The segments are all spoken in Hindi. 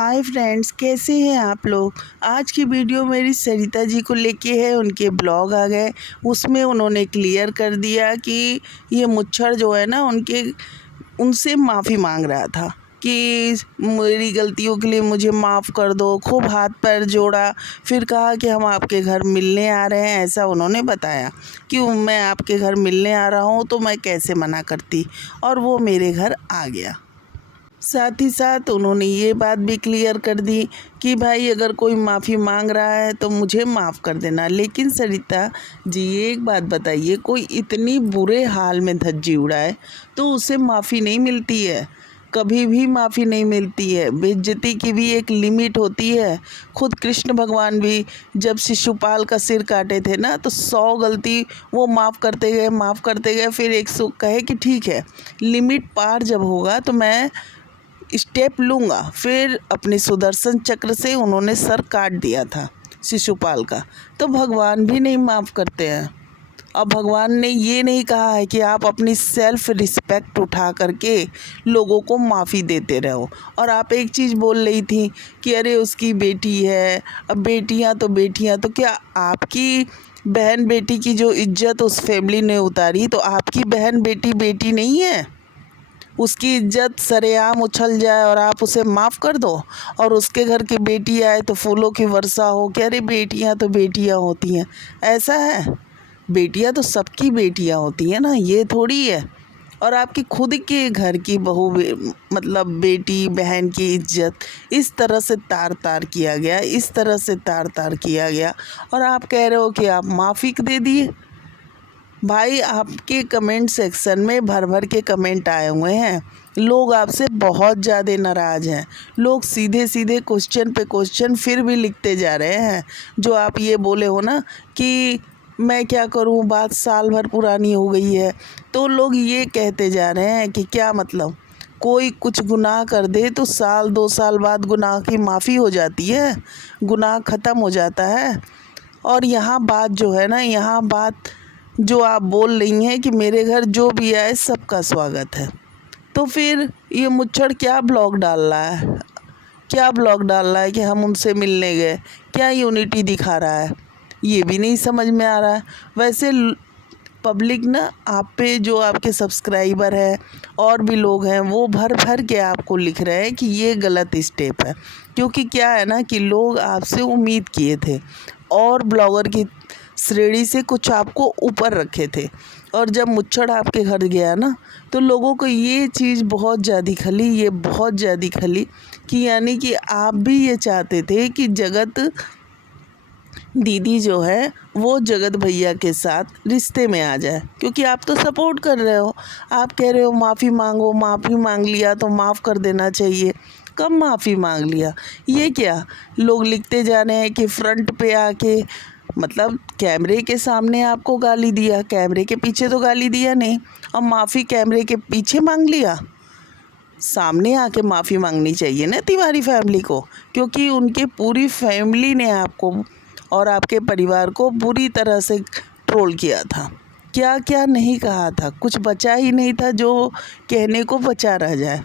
हाय फ्रेंड्स, कैसे हैं आप लोग। आज की वीडियो मेरी सरिता जी को लेके है। उनके ब्लॉग आ गए, उसमें उन्होंने क्लियर कर दिया कि ये मुच्छर जो है ना उनसे माफ़ी मांग रहा था कि मेरी गलतियों के लिए मुझे माफ़ कर दो। खूब हाथ पैर जोड़ा, फिर कहा कि हम आपके घर मिलने आ रहे हैं। ऐसा उन्होंने बताया कि मैं आपके घर मिलने आ रहा हूँ, तो मैं कैसे मना करती, और वो मेरे घर आ गया। साथ ही साथ उन्होंने ये बात भी क्लियर कर दी कि भाई अगर कोई माफ़ी मांग रहा है तो मुझे माफ़ कर देना। लेकिन सरिता जी, एक बात बताइए, कोई इतनी बुरे हाल में धज्जी उड़ाए तो उसे माफ़ी नहीं मिलती है, कभी भी माफ़ी नहीं मिलती है। बेइज्जती की भी एक लिमिट होती है। खुद कृष्ण भगवान भी जब शिशुपाल का सिर काटे थे ना, तो 100 गलती वो माफ़ करते गए, फिर 100 कहे कि ठीक है, लिमिट पार जब होगा तो मैं स्टेप लूँगा। फिर अपने सुदर्शन चक्र से उन्होंने सर काट दिया था शिशुपाल का। तो भगवान भी नहीं माफ़ करते हैं। अब भगवान ने ये नहीं कहा है कि आप अपनी सेल्फ रिस्पेक्ट उठा करके लोगों को माफ़ी देते रहो। और आप एक चीज़ बोल रही थी कि अरे उसकी बेटी है, अब बेटियां तो क्या आपकी बहन बेटी की जो इज्जत उस फैमिली ने उतारी, तो आपकी बहन बेटी बेटी नहीं है? उसकी इज्जत सरेआम उछल जाए और आप उसे माफ़ कर दो, और उसके घर की बेटी आए तो फूलों की वर्षा हो कि अरे बेटियां तो बेटियां होती हैं। ऐसा है? बेटियां तो सबकी बेटियां होती हैं ना, ये थोड़ी है। और आपकी खुद के घर की बहू मतलब बेटी बहन की इज्जत इस तरह से तार तार किया गया, इस तरह से तार तार किया गया, और आप कह रहे हो कि आप माफ़ी दे दिए। भाई, आपके कमेंट सेक्शन में भर भर के कमेंट आए हुए हैं। लोग आपसे बहुत ज़्यादा नाराज़ हैं। लोग सीधे सीधे क्वेश्चन पे क्वेश्चन फिर भी लिखते जा रहे हैं। जो आप ये बोले हो ना कि मैं क्या करूं, बात साल भर पुरानी हो गई है, तो लोग ये कहते जा रहे हैं कि क्या मतलब, कोई कुछ गुनाह कर दे तो साल 2 साल बाद गुनाह की माफ़ी हो जाती है, गुनाह ख़त्म हो जाता है। और यहाँ बात जो है ना, यहाँ बात जो आप बोल रही हैं कि मेरे घर जो भी आए सबका स्वागत है, तो फिर ये मुच्छर क्या ब्लॉग डाल रहा है, क्या ब्लॉग डाल रहा है कि हम उनसे मिलने गए, क्या यूनिटी दिखा रहा है, ये भी नहीं समझ में आ रहा है। वैसे पब्लिक ना आप पे, जो आपके सब्सक्राइबर हैं और भी लोग हैं, वो भर भर के आपको लिख रहे हैं कि ये गलत स्टेप है। क्योंकि क्या है ना कि लोग आपसे उम्मीद किए थे और ब्लॉगर की श्रेणी से कुछ आपको ऊपर रखे थे, और जब मुच्छड़ आपके घर गया ना, तो लोगों को ये चीज़ बहुत ज़्यादा खली, ये बहुत ज़्यादा खली कि यानी कि आप भी ये चाहते थे कि जगत दीदी जो है वो जगत भैया के साथ रिश्ते में आ जाए। क्योंकि आप तो सपोर्ट कर रहे हो, आप कह रहे हो माफ़ी मांगो, माफ़ी मांग लिया तो माफ़ कर देना चाहिए। कब माफ़ी मांग लिया? ये क्या लोग लिखते जा रहे हैं कि फ्रंट पे आके, मतलब कैमरे के सामने आपको गाली दिया, कैमरे के पीछे तो गाली दिया नहीं, और माफ़ी कैमरे के पीछे मांग लिया। सामने आके माफ़ी मांगनी चाहिए ना तिवारी फैमिली को, क्योंकि उनके पूरी फैमिली ने आपको और आपके परिवार को बुरी तरह से ट्रोल किया था। क्या क्या नहीं कहा था, कुछ बचा ही नहीं था जो कहने को बचा रह जाए।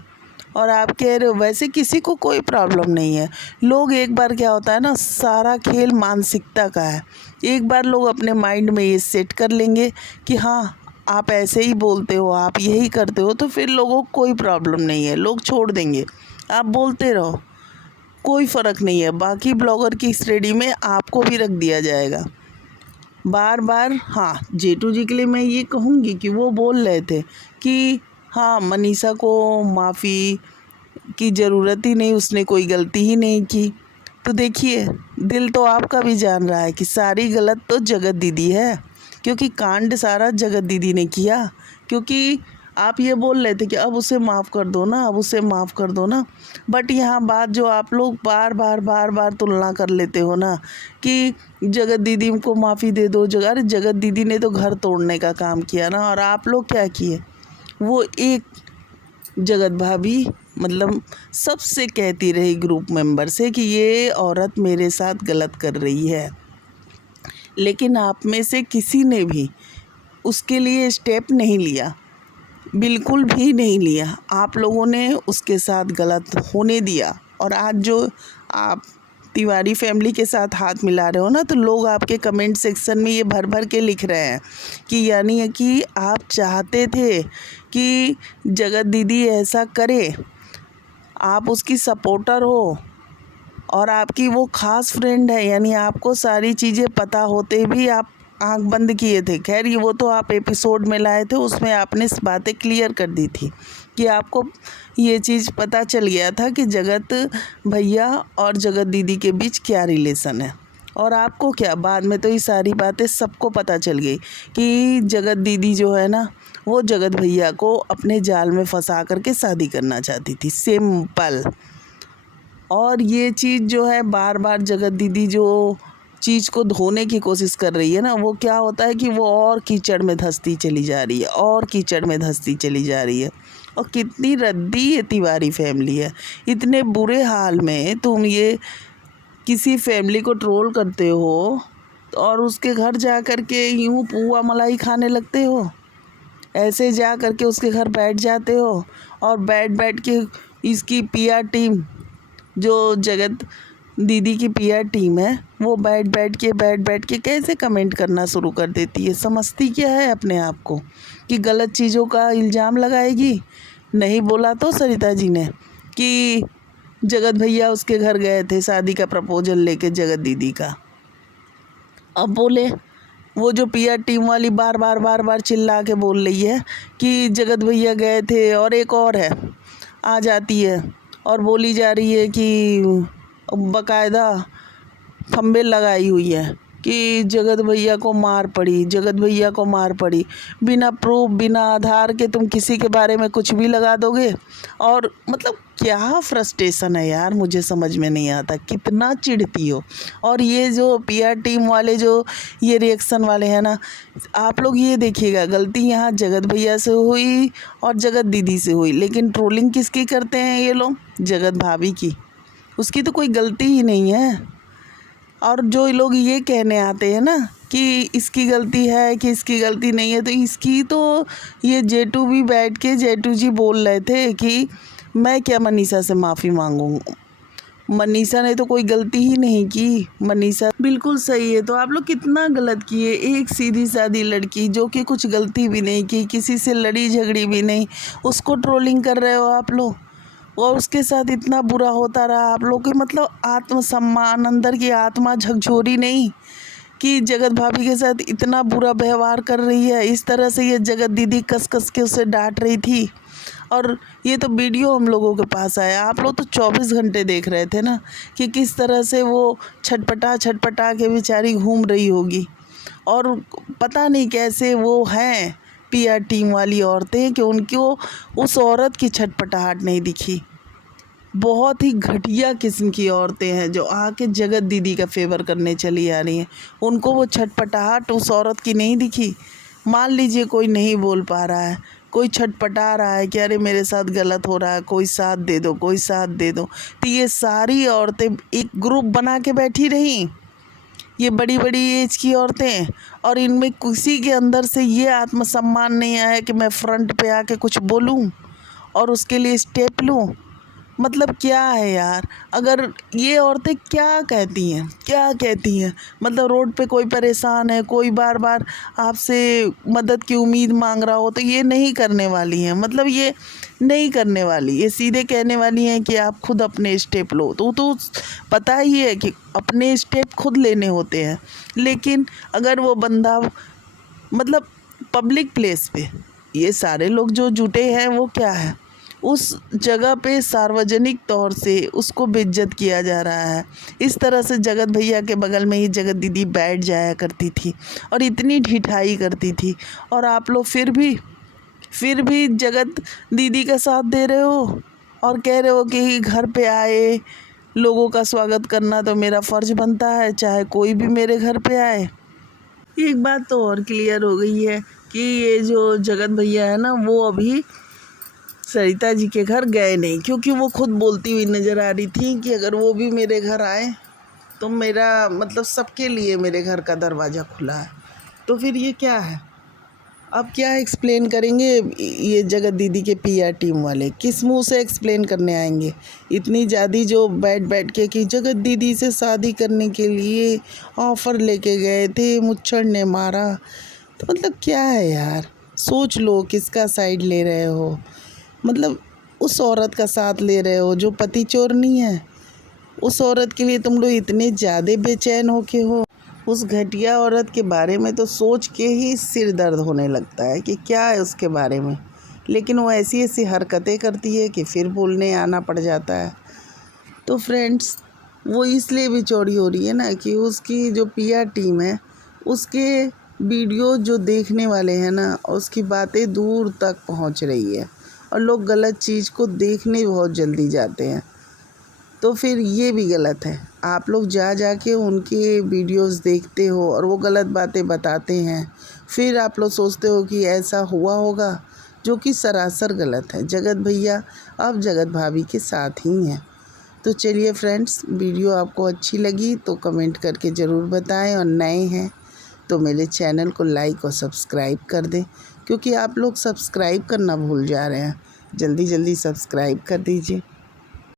और आप कह रहे हो वैसे किसी को कोई प्रॉब्लम नहीं है। लोग एक बार, क्या होता है ना, सारा खेल मानसिकता का है। एक बार लोग अपने माइंड में ये सेट कर लेंगे कि हाँ आप ऐसे ही बोलते हो, आप यही करते हो, तो फिर लोगों को कोई प्रॉब्लम नहीं है, लोग छोड़ देंगे। आप बोलते रहो, कोई फ़र्क नहीं है। बाकी ब्लॉगर की श्रेणी में आपको भी रख दिया जाएगा बार बार। हाँ, जेठू जी के लिए मैं ये कहूँगी कि वो बोल रहे थे कि हाँ, मनीषा को माफ़ी की ज़रूरत ही नहीं, उसने कोई गलती ही नहीं की। तो देखिए, दिल तो आपका भी जान रहा है कि सारी गलत तो जगत दीदी है, क्योंकि कांड सारा जगत दीदी ने किया। क्योंकि आप ये बोल रहे थे कि अब उसे माफ़ कर दो ना, अब उसे माफ़ कर दो ना, बट यहाँ बात जो आप लोग बार बार तुलना कर लेते हो ना कि जगत दीदी को माफ़ी दे दो, अरे जगत दीदी ने तो घर तोड़ने का काम किया ना, और आप लोग क्या किए? वो एक जगत भाभी मतलब सबसे कहती रही ग्रुप मेंबर से कि ये औरत मेरे साथ गलत कर रही है, लेकिन आप में से किसी ने भी उसके लिए स्टेप नहीं लिया, बिल्कुल भी नहीं लिया। आप लोगों ने उसके साथ गलत होने दिया। और आज जो आप तिवारी फैमिली के साथ हाथ मिला रहे हो ना, तो लोग आपके कमेंट सेक्शन में ये भर भर के लिख रहे हैं कि यानी कि आप चाहते थे कि जगत दीदी ऐसा करे, आप उसकी सपोर्टर हो और आपकी वो ख़ास फ्रेंड है, यानी आपको सारी चीज़ें पता होते भी आप आंख बंद किए थे। खैर ये वो तो आप एपिसोड में लाए थे, उसमें आपने बातें क्लियर कर दी थी कि आपको ये चीज़ पता चल गया था कि जगत भैया और जगत दीदी के बीच क्या रिलेशन है। और आपको क्या, बाद में तो ये सारी बातें सबको पता चल गई कि जगत दीदी जो है ना, वो जगत भैया को अपने जाल में फंसा करके शादी करना चाहती थी, सिंपल। और ये चीज़ जो है बार बार जगत दीदी जो चीज़ को धोने की कोशिश कर रही है ना, वो क्या होता है कि वो और कीचड़ में धंसती चली जा रही है, और कीचड़ में धंसती चली जा रही है। और कितनी रद्दी ये तिवारी फैमिली है, इतने बुरे हाल में तुम ये किसी फैमिली को ट्रोल करते हो और उसके घर जा कर के यूँ पुआ मलाई खाने लगते हो, ऐसे जा कर के उसके घर बैठ जाते हो और बैठ बैठ के इसकी पीआर टीम, जो जगत दीदी की पीआर टीम है, वो बैठ बैठ के कैसे कमेंट करना शुरू कर देती है। समझती क्या है अपने आप को कि गलत चीज़ों का इल्ज़ाम लगाएगी। नहीं बोला तो सरिता जी ने कि जगत भैया उसके घर गए थे शादी का प्रपोजल लेके जगत दीदी का, अब बोले वो जो पीआर टीम वाली बार बार चिल्ला के बोल रही है कि जगत भैया गए थे, और एक और है आ जाती है और बोली जा रही है कि बाकायदा थंबनेल लगाई हुई है कि जगत भैया को मार पड़ी, जगत भैया को मार पड़ी। बिना प्रूफ, बिना आधार के तुम किसी के बारे में कुछ भी लगा दोगे। और मतलब क्या फ्रस्ट्रेशन है यार, मुझे समझ में नहीं आता कितना चिढ़ती हो। और ये जो पीआर टीम वाले जो ये रिएक्शन वाले हैं ना, आप लोग ये देखिएगा, गलती यहाँ जगत भैया से हुई और जगत दीदी से हुई, लेकिन ट्रोलिंग किसकी करते हैं ये लोग? जगत भाभी की। उसकी तो कोई गलती ही नहीं है। और जो लोग ये कहने आते हैं ना कि इसकी गलती है कि इसकी गलती नहीं है, तो इसकी तो ये जेटू भी बैठ के जेटू जी बोल रहे थे कि मैं क्या मनीषा से माफ़ी मांगूँ, मनीषा ने तो कोई गलती ही नहीं की, मनीषा बिल्कुल सही है। तो आप लोग कितना गलत किए, एक सीधी सादी लड़की जो कि कुछ गलती भी नहीं की, किसी से लड़ी झगड़ी भी नहीं, उसको ट्रोलिंग कर रहे हो आप लोग, और उसके साथ इतना बुरा होता रहा। आप लोग की मतलब आत्मसम्मान, अंदर की आत्मा झकझोरी नहीं कि जगत भाभी के साथ इतना बुरा व्यवहार कर रही है। इस तरह से ये जगत दीदी कस कस के उसे डांट रही थी, और ये तो वीडियो हम लोगों के पास आया। आप लोग तो 24 घंटे देख रहे थे ना कि किस तरह से वो छटपटा के बेचारी घूम रही होगी। और पता नहीं कैसे वो हैं पीआर टीम वाली औरतें कि उनको उस औरत की छटपटाहट नहीं दिखी। बहुत ही घटिया किस्म की औरतें हैं जो आके जगत दीदी का फेवर करने चली आ रही हैं, उनको वो छटपटाहट उस औरत की नहीं दिखी। मान लीजिए कोई नहीं बोल पा रहा है, कोई छटपटा रहा है कि अरे मेरे साथ गलत हो रहा है, कोई साथ दे दो, कोई साथ दे दो, तो ये सारी औरतें एक ग्रुप बना के बैठी रहीं, ये बड़ी बड़ी एज की औरतें, और इनमें किसी के अंदर से ये आत्मसम्मान नहीं आया कि मैं फ्रंट पे आके कुछ बोलूं और उसके लिए स्टेप लूं। मतलब क्या है यार, अगर ये औरतें क्या कहती हैं, मतलब रोड पे कोई परेशान है, कोई बार बार आपसे मदद की उम्मीद मांग रहा हो, तो ये नहीं करने वाली हैं। मतलब ये नहीं करने वाली, ये सीधे कहने वाली हैं कि आप खुद अपने स्टेप लो। तो पता ही है कि अपने स्टेप खुद लेने होते हैं। लेकिन अगर वो बंदा मतलब पब्लिक प्लेस पे ये सारे लोग जो जुटे हैं, वो क्या है, उस जगह पे सार्वजनिक तौर से उसको बेइज्जत किया जा रहा है। इस तरह से जगत भैया के बगल में ही जगत दीदी बैठ जाया करती थी और इतनी ढिठाई करती थी, और आप लोग फिर भी जगत दीदी का साथ दे रहे हो और कह रहे हो कि घर पे आए लोगों का स्वागत करना तो मेरा फ़र्ज़ बनता है, चाहे कोई भी मेरे घर पे आए। एक बात तो और क्लियर हो गई है कि ये जो जगत भैया है ना, वो अभी सरिता जी के घर गए नहीं, क्योंकि वो खुद बोलती हुई नज़र आ रही थी कि अगर वो भी मेरे घर आए तो मेरा मतलब सबके लिए मेरे घर का दरवाज़ा खुला है। तो फिर ये क्या है, अब क्या एक्सप्लेन करेंगे ये जगत दीदी के पीआर टीम वाले, किस मुंह से एक्सप्लेन करने आएंगे। इतनी ज़्यादा जो बैठ के कि जगत दीदी से शादी करने के लिए ऑफ़र लेके गए थे, मुच्छर ने मारा। तो मतलब क्या है यार, सोच लो किसका साइड ले रहे हो। मतलब उस औरत का साथ ले रहे हो जो पति चोर नहीं है। उस औरत के लिए तुम लोग इतने ज़्यादा बेचैन हो के हो। उस घटिया औरत के बारे में तो सोच के ही सिर दर्द होने लगता है कि क्या है उसके बारे में। लेकिन वो ऐसी ऐसी हरकतें करती है कि फिर बोलने आना पड़ जाता है। तो फ्रेंड्स, वो इसलिए भी चौड़ी हो रही है ना कि उसकी जो पीआर टीम है, उसके वीडियो जो देखने वाले हैं ना, उसकी बातें दूर तक पहुंच रही है और लोग गलत चीज़ को देखने बहुत जल्दी जाते हैं। तो फिर ये भी गलत है। आप लोग जा के उनके वीडियोस देखते हो और वो गलत बातें बताते हैं, फिर आप लोग सोचते हो कि ऐसा हुआ होगा, जो कि सरासर गलत है। जगत भैया अब जगत भाभी के साथ ही हैं। तो चलिए फ्रेंड्स, वीडियो आपको अच्छी लगी तो कमेंट करके ज़रूर बताएं और नए हैं तो मेरे चैनल को लाइक और सब्सक्राइब कर दें, क्योंकि आप लोग सब्सक्राइब करना भूल जा रहे हैं। जल्दी जल्दी सब्सक्राइब कर दीजिए।